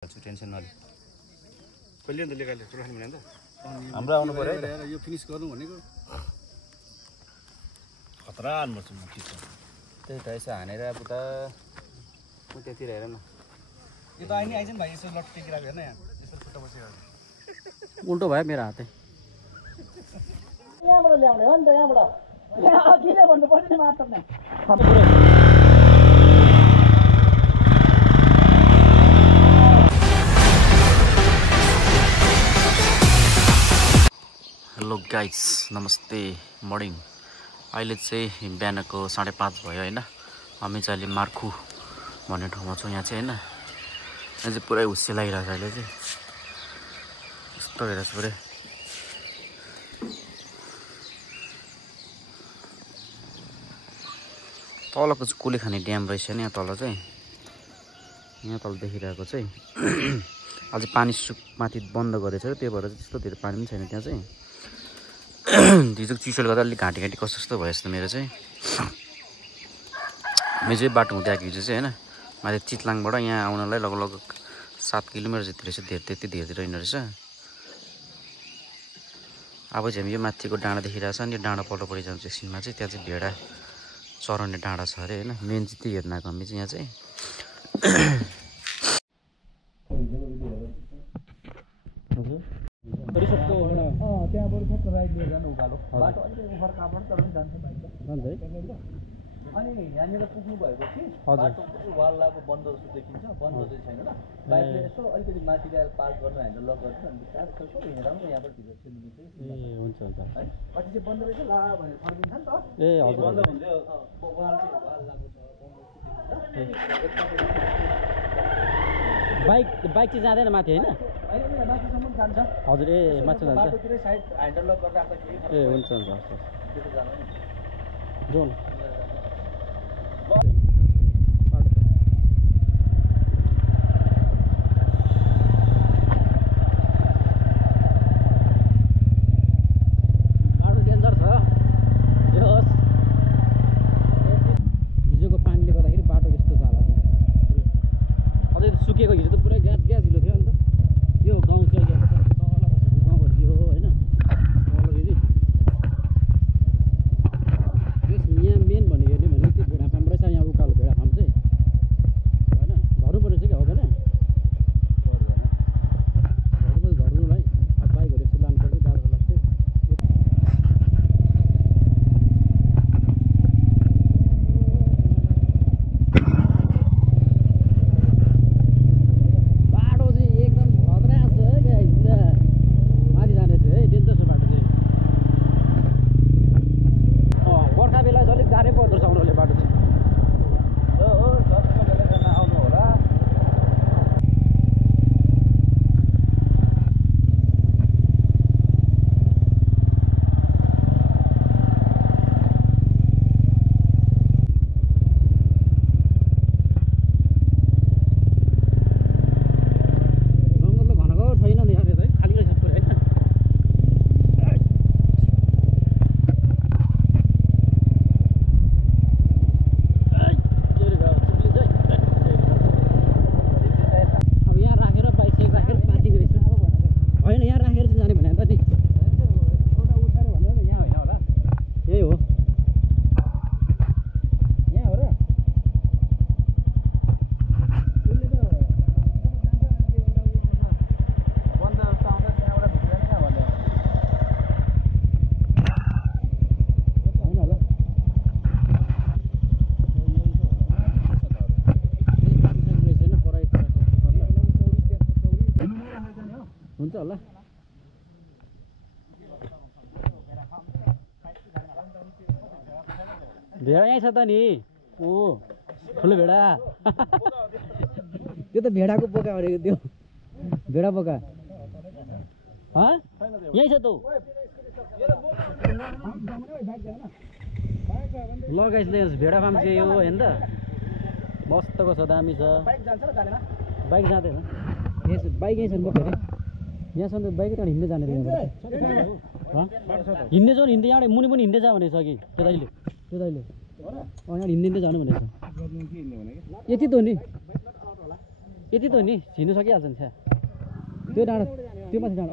tension नले कहिले अन्त लेखाले पुरानो भने त हाम्रो आउनु पर्यो यो फिनिश गर्नु भनेको खतरा आन्नु छ म के छ त्यही त यसो हानेर पुता म त्यतिर हेर न यो त आइनी आइजन भाइ यसो लट टेकिराको हेर्न यहाँ यसो फुट्टा बसेको उल्टो भयो मेरो हातै यहाँबाट ल्याउने हो नि त यहाँबाट यहाँ किन भन्नु पर्ने मात्र नै हेलो गाइस नमस्ते मर्निङ अहिले चाहिँ बिहानको 5:30 भयो हैन हामी चाहिँ अहिले मार्खु भन्ने ठाउँमा छौँ यहाँ चाहिँ हैन यहाँ चाहिँ पुरै हुस्से लागिरहेको छ अहिले चाहिँ यस्तो हेरेछ पुरै तलको चाहिँ कुले खाने ड्याम रहेछ नि यहाँ तल चाहिँ यहाँ तल देखिरहेको चाहिँ अझै पानी माथि बन्द गरेछ त्यही भएर त्यस्तो धेरै पानी पनि छैन त्यहाँ चाहिँ दिजो चिसोले गर्दा अलिक घाँटी घाँटी कस्तो कस्तो भयो जस्तो मेरो चाहिँ बाटो हुँदै आएको हिजो चाहिँ होइन माथि चितलाङबाट यहाँ आउनलाई लगभग 7 किलोमिटर जति रहेछ त्यति धेरै रहेन रहेछ अब चाहिँ हामी यो माथिको डाँडा देखिरहेको छ अनि यो डाँडा पल्लो परि जान्छ एकछिनमा चाहिँ त्यहाँ चाहिँ भेडा चराउने डाँडा छ अरे होइन मेन चाहिँ त्यही हेर्न आएको हामी चाहिँ यहाँ चाहिँ त्यहाँबाट ठ्याक्क राइट लिएर जानु उकालो बाटो अलिकति उफर काबाट तर पनि जान्छ बाइक अनि यहाँनिर पुग्नु भएपछि बाटो वाललाको बन्द जस्तो देखिन्छ बन्द चाहिँ छैन ल बाइकले यसो अलिकति माथि गएर पार्क गर्नु ह्यान्डल लक गर्छ अनि त्यहाँ यसो हिँडेर पनि यहाँबाट भित्र छिर्नु चाहिँ ए हुन्छ हुन्छ है कति चाहिँ बन्द रहेछ ला भनेर फर्किन्छ नि त ए हजुर बन्द हुन्छ वाल चाहिँ वाल लागेको छ बाइक चाहिँ जाँदैन माथि होइन होइन माथिसम्म जान्छ हजुर ए माथि जान्छ बाटोतिरै साइड ह्यान्डल लक गरेर राख्दाखेरि ए हुन्छ हुन्छ त्यस्तो जानु नि जाउँ न बाटो डेन्जर छ यो हिजोको पानीले गर्दाखेरि बाटो यस्तो छ होला अझै सुकेको हिजो त पुरै ग्यास हिलो थियो नि त यो गाउँ चाहिँ तल गाउँहरू थियो होइन तलदेखि यहाँ मेन भनेको हेर्ने भने त्यो भेडा फार्म रहेछ यहाँ उकालो भेडा फार्म चाहिँ होइन झर्नुपर्ने चाहिँ कि हुँदैन झर्नुलाई बाइकहरू यस्तो लानुपर्छ गाडीको लाग्छ बाटो चाहिँ एकदम खतरा छ है गाइस माथि जाने थियो है डेन्जर छ बाटो चाहिँ बर्खा बेला चाहिँ अलिक गाह्रै पर्दो रहेछ आउनुले बाटो चाहिँ हो दसको बेला आउनु होला जङ्गल त घनघोर छैन नि यार है खाली रहेछ पुरै होइन अब यहाँ राखेर बाइक साइक राखेर पार्किङ रहेछ होइन यहाँ राखेर चाहिँ जाने भने त नि यहाँ होइन होला यही हो यहाँ हो र बन्द जस्तो आउँछ त्यहाँबाट भित्र नै कहाँ भन्दा होइन होला हुन्छ होला भेडा यहीँ छ त नि ओ ठुलो भेडा त्यो त भेडाको पोका भनेको त्यो भेडा पोका यहीँ छ त ल गाइस भेडा फार्म चाहिँ यो होइन त मस्तको छ दामी छ बाइक जान्छ र जाँदैन बाइक जाँदैन बाइक यहीँ छ नि फेरि यहाँसम्म त बाइकै हिँड्दै जाने हिँड्दै जाउँ हिँड्दै यहाँबाट मुनि पनि हिँड्दै जा भनेको छ कि त्यो दाइले यहाँ हिँड्दै जानु भनेको छ यति त हो नि यति त हो नि छिर्नु सकिहाल्छ नि छ्या त्यो डाँडा त्यो माथि डाँडा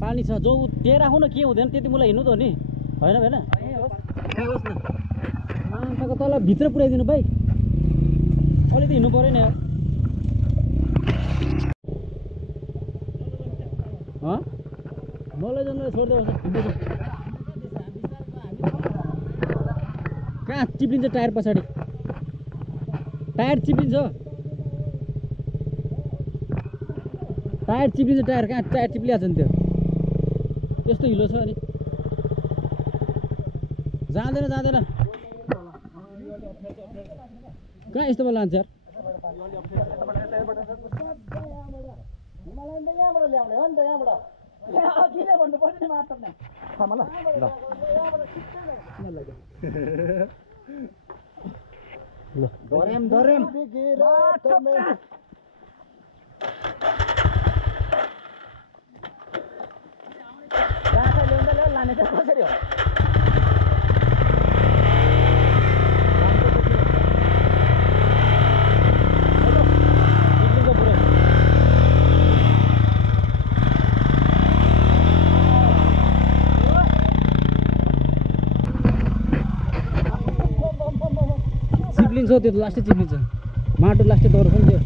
पानी छ जो त्यहाँ राखौँ न के हुँदैन त्यति मलाई हिँड्नु त हो नि होइन भएन होस् न मान्छेको तल भित्र पुऱ्याइदिनु बाइक अलिकति हिँड्नु पऱ्यो नि यार मलाई जन्मलाई छोड्दै कहाँ चिप्लिन्छ टायर पछाडि टायर चिप्लिन्छ टायर कहाँ टायर चिप्लिहाल्छ नि त्यो यस्तो हिलो छ अनि जाँदैन कहाँ यस्तोमा लान्छ यार लाने चाहिँ कसरी हो चिप्लिन्छ त्यो लास्टै चिप्लिन्छ माटो लास्टै दौरो पनि त्यो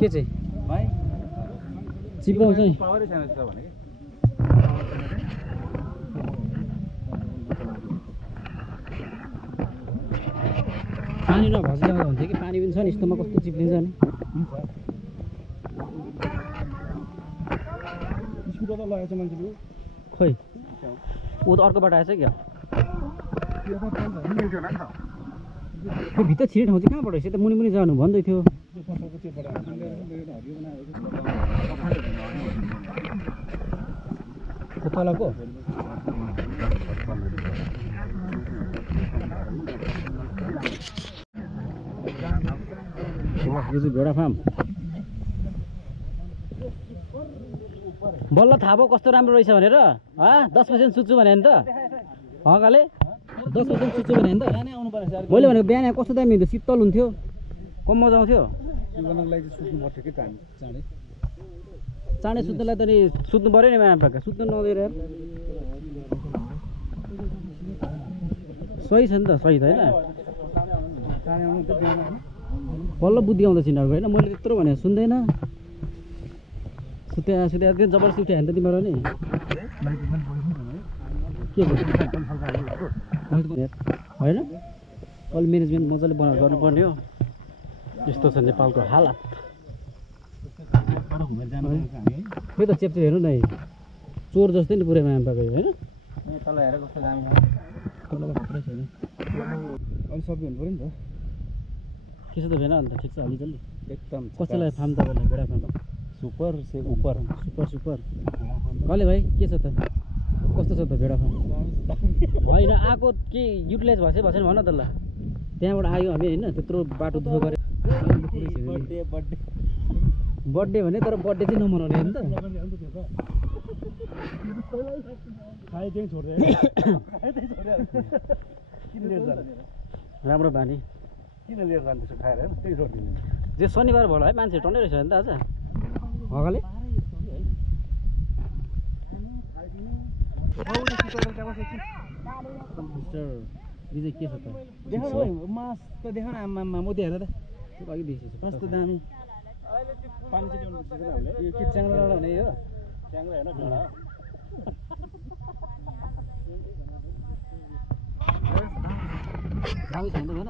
के चाहिँ भाइ चिप्लाउँछ नि पावरै छैन त्यस्तो भने के पानी नभसिँदा हुन्थ्यो कि पानी पनि छ नि यस्तोमा कस्तो चिप्लिन्छ नि स्कुटर त लगाएछ मान्छेले खोइ ऊ त अर्को बाटो आएछ क्या त्यो भित्र छिर्ने ठाउँ चाहिँ कहाँबाट रहेछ त मुनि जानु भन्दै थियो तलको यो चाहिँ भेडा फार्म बल्ल थाहा भयो कस्तो राम्रो रहेछ भनेर 10% सुत्छु भने नि त हकाले 10% सुत्छु भने नि त मैले भनेको बिहान कस्तो दामी हुन्थ्यो शीतल हुन्थ्यो कम मजा आउँथ्यो चाँडै सुत्नुलाई त नि सुत्नु पऱ्यो नि माया पाका सुत्नु नदिएर सही छ नि त सही त होइन बल्ल बुद्धि आउँदैछ यिनीहरूको होइन मैले त्यत्रो भने सुन्दैन सुत्या जबरजस्ती उठायो भने त तिमीहरू नि के होइन अल म्यानेजमेन्ट मजाले बनाएर गर्नुपर्ने हो यस्तो छ नेपालको हालत खोइ त चेप्चे हेर्नु न चोर जस्तै नि पुरै माया पाएको होइन तल हेर कस्तो दामी थुप्रै छैन अलिक सबै हुनु पऱ्यो नि त के छ त भेना अन्त ठिक छ अलिकति एकदम कसैलाई फार्म तपाईँलाई भेडा फार्म सुपर कहिले भाइ के छ त कस्तो छ त भेडा फार्म होइन आएको के युटिलाइज भएछ भएन भन त ल त्यहाँबाट आयो हामी होइन त्यत्रो बाटो दुःख गरे बर्थडे भने तर बर्थडे चाहिँ नमनाउने नि त राम्रो बानी किन लिएर जान्छ खाएर त्यही छोडिदिनु जे शनिबार भयो है मान्छे टन्नै रहेछ नि त आज हगाले विजय के छ त देख मास त देख न आमा मोती हेर त त्यो अघि देखिन्छ कस्तो दामी पानी चाहिँ ल्याउनु पर्छ हामीले यो के च्याङ्ग्रा भने यो च्याङ्ग्रा हैन भेडा दामी छैन भन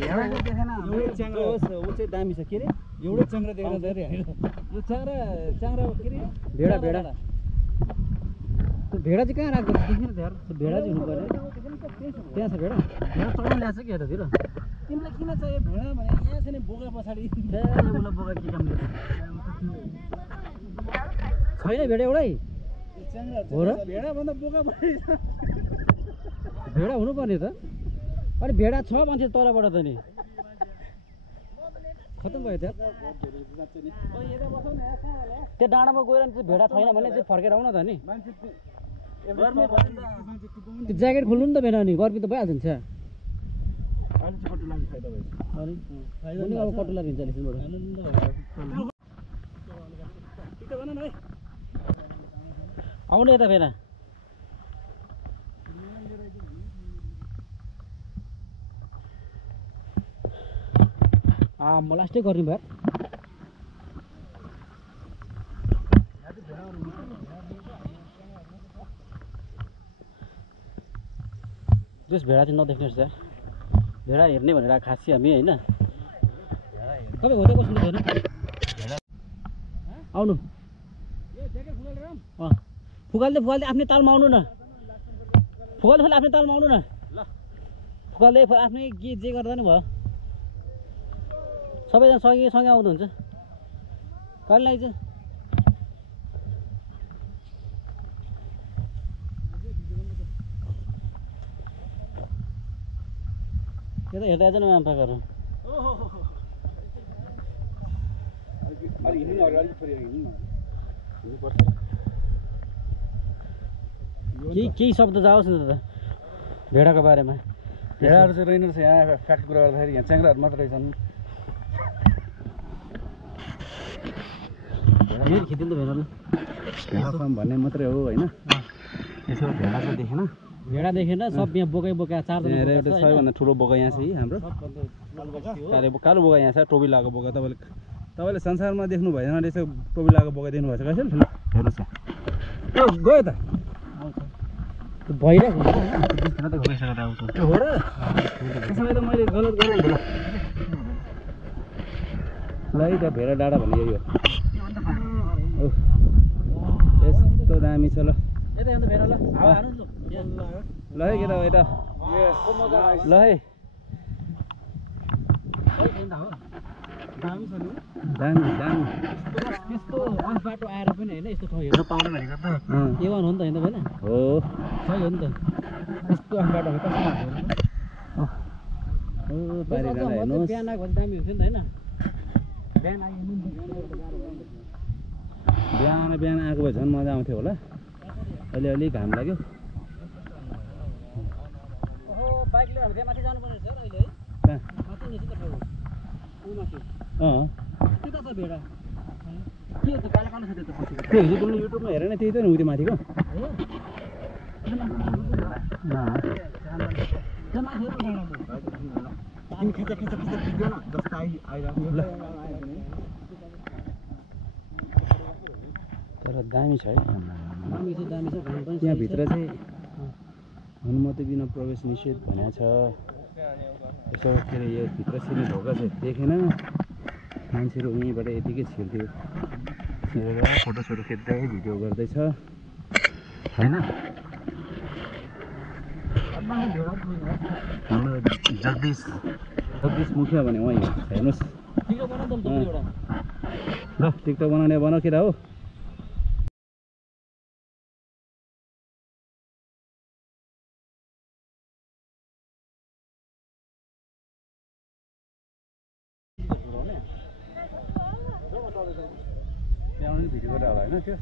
एउटा देखेन एउटै च्याङ्ग्रा होस् ऊ चाहिँ दामी छ के रे एउटै च्याङ्ग्रा देखेन त रे यो च्याङ्ग्रा के रे भेडा त्यो भेडा चाहिँ कहाँ राख्छ देखिन त यार त्यो भेडा चाहिँ हुनु पर्यो त्यहाँ छ भेडा चढाउनु ल्याएको छ कि यतातिर तिमीलाई किन चाहियो भेडा भने यहाँ छ नि बोका पछाडि उसलाई बोका के काम गर्छ छैन भेडा एउटै हो र भेडा भन्दा बोका पछाडि भेडा हुनुपर्ने त अनि भेडा छ मान्छे तलबाट त नि खतम भयो त्यो डाँडामा गएर चाहिँ भेडा छैन भने चाहिँ फर्केर आउन त नि त्यो ज्याकेट खोल्नु नि त भेडा नि गर्मी त भइहाल्छ नि अब कटुला लिन्छ आउनु यता फेर म लास्टै गर्ने भयो त्यस भेडा चाहिँ नदेख्नुहोस् यार भेडा हेर्ने भनेर खासी हामी होइन तपाईँ हो त कस्तो छैन आउनु फुकाल्दै आफ्नै तालमा आउनु न फुकाल्दै आफ्नै तालमा आउनु न फुकाल्दै आफ्नै के जे गर्दा नि भयो सबैजना सँगै आउनुहुन्छ कहिले लाग्छ यता हेर्दा जानु माम्पा गरौँ केही शब्द जाओस् न त भेडाको बारेमा भेडाहरू चाहिँ रहेन रहेछ यहाँ फ्याक्ट कुरा गर्दाखेरि यहाँ च्याङ्ग्राहरू मात्रै छन् खिचिन्छ भेडाले भेडा फार्म भन्ने मात्रै हो होइन यसो भेडा चाहिँ देखेन भेडा देखेन सब यहाँ बोकै चारजना एउटा सबैभन्दा ठुलो बोका यहाँ छ हाम्रो कालो बोका यहाँ छ टोपी लगाएको बोका तपाईँले संसारमा देख्नु भएन यसो टोपी लगाएको बोका देख्नु भएको छ कसैले हेर्नुहोस् गयो त भइरहेको हो र त्यसमा त मैले गलत गरेँ ल है त भेडा डाँडा भन्ने यो यस्तो दामी छ ल ल है केटा यता ल है दामी त्यस्तो बाटो आएर पनि होइन यस्तो ठाउँ हेर्न पाउने भनेको त एवान हो नि त होइन भएन हो सही हो नि त यस्तो बाटो कस्तो बिहान आएको भने दामी हुन्थ्यो नि त होइन बिहान आएको भए झन् मजा आउँथ्यो होला अलि घाम लाग्यो बाइक लिएर हामी माथि जानुपर्ने रहेछ अहिले है माथि निस्किन्छ ठाउँ ऊ माथि त्यता त भेडा के हो त्यो कालो छ त्यो त पछि त्यो हिजो तिमीले युट्युबमा हेरेन त्यही त नि उयो माथिको तर दामी छ है त्यहाँभित्र चाहिँ अनुमति बिना प्रवेश निषेध भनेको छ यसो के अरे यो भित्र छिर्ने ढोका चाहिँ देखेन मान्छेहरू यहीँबाट यतिकै छिर्थ्यो छिरेर फोटोसोटो खिच्दै भिडियो गर्दैछ होइन हाम्रो जगदीश मुखिया भने उहाँ हेर्नुहोस् ल टिकटक बनाउने बनाऊ केटा हो भिडियो गरेर होला होइन त्यो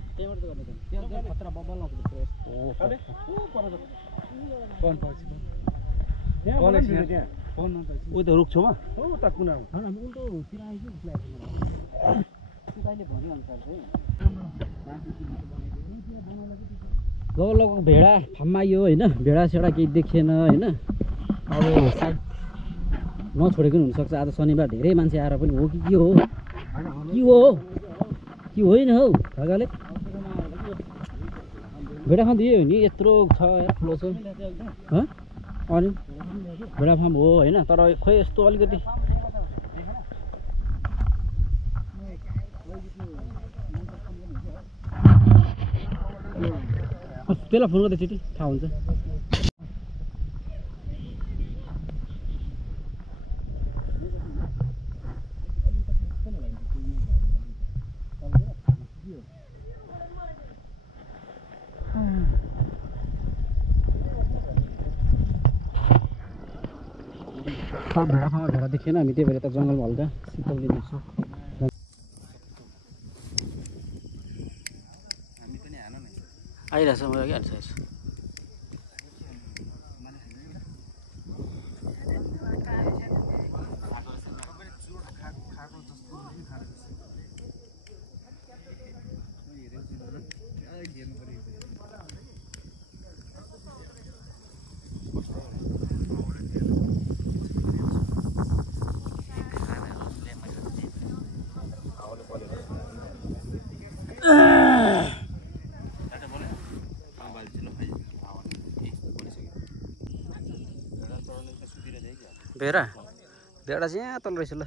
उयो त रुख छेउमा गौरवको भेडा फार्ममा आइयो होइन भेडा सेडा केही देखिएन होइन अब सायद नछोडेको पनि हुनसक्छ आज शनिबार धेरै मान्छे आएर पनि हो कि के होइन हौ ढगाले भेडा फार्म दियो नि यत्रो छ ठुलो छ अनि भेडा फार्म हो होइन तर खोइ यस्तो अलिकति त्यसलाई फोन गर्दा चिठी थाहा हुन्छ भेडासँग भेडा देखिएन हामी त्यही भएर यता जङ्गलमा हल्का शीतल दिन सक्छौँ आइरहेछ म अघि हालिरहेछ भेडा भेडा चाहिँ यहाँ तल रहेछ ल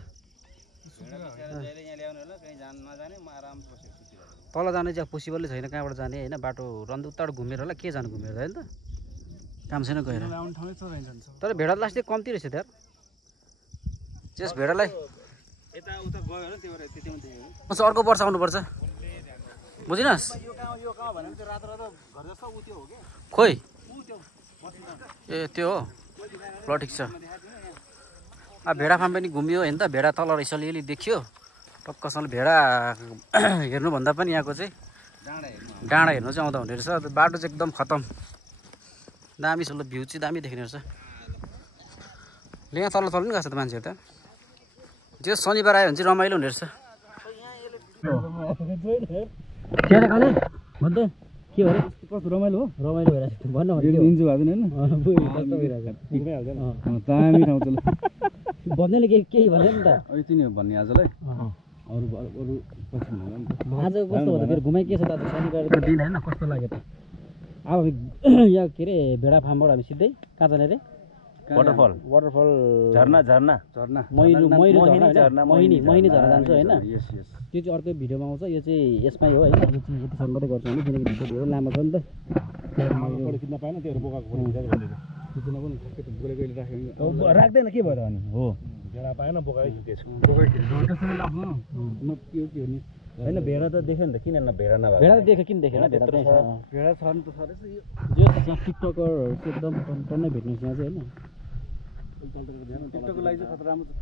तल जाने चाहिँ पोसिबलै छैन कहाँबाट जाने होइन बाटो रन्द उताबाट घुमेर होला के जानु घुमेर होइन त काम छैन गएर तर भेडा लास्टै कम्ती रहेछ त्यहाँ त्यस भेडालाई अर्को वर्ष आउनुपर्छ बुझिनस् खोइ ए त्यो हो ल ठिक छ अब भेडा फार्म पनि घुमियो होइन त भेडा तल रहेछ अलिअलि देखियो टक्कसँग भेडा हेर्नुभन्दा पनि यहाँको चाहिँ डाँडा हेर्नु चाहिँ आउँदा हुने रहेछ बाटो चाहिँ एकदम खतम दामी छ ल भ्यू चाहिँ दामी देख्ने रहेछ ले यहाँ तल पनि गएको छ त मान्छेहरू त त्यो शनिबार आयो भने चाहिँ रमाइलो हुने रहेछ के हो अरे कस्तो रमाइलो हो रमाइलो भइरहेको छ भन्नु इन्जो भएको छैन दामी ठाउँ चल भन्दैले केही भन्दैन नि त यति नै हो भन्ने आजलाई अरू अरू पछि आज कस्तो भयो फेरि घुमाइ के छ त शनिबारको दिन होइन कस्तो लाग्यो त अब यहाँ के अरे भेडा फार्मबाट हामी सिधै कहाँ जाने अरे वाटरफल झरना महिनी झरना जान्छु होइन त्यो चाहिँ अर्कै भिडियोमा आउँछ यो चाहिँ यसमै हो होइन यो चाहिँ यतिसम्म मात्रै गर्छु भने किनकि भिडियो धेरै लामो छ नि त राख्दैन के भयो त अनि हो भेडा पाएन बोका होइन भेडा त देख्यो नि त किन भेडा नभए भेडा त देख्यो किन देखेन भेडा छ नि त यो टिकटकरहरू चाहिँ एकदम टन्नै भेट्नुहोस् यहाँ चाहिँ होइन टिकटकको लागि चाहिँ खतरा राम्रो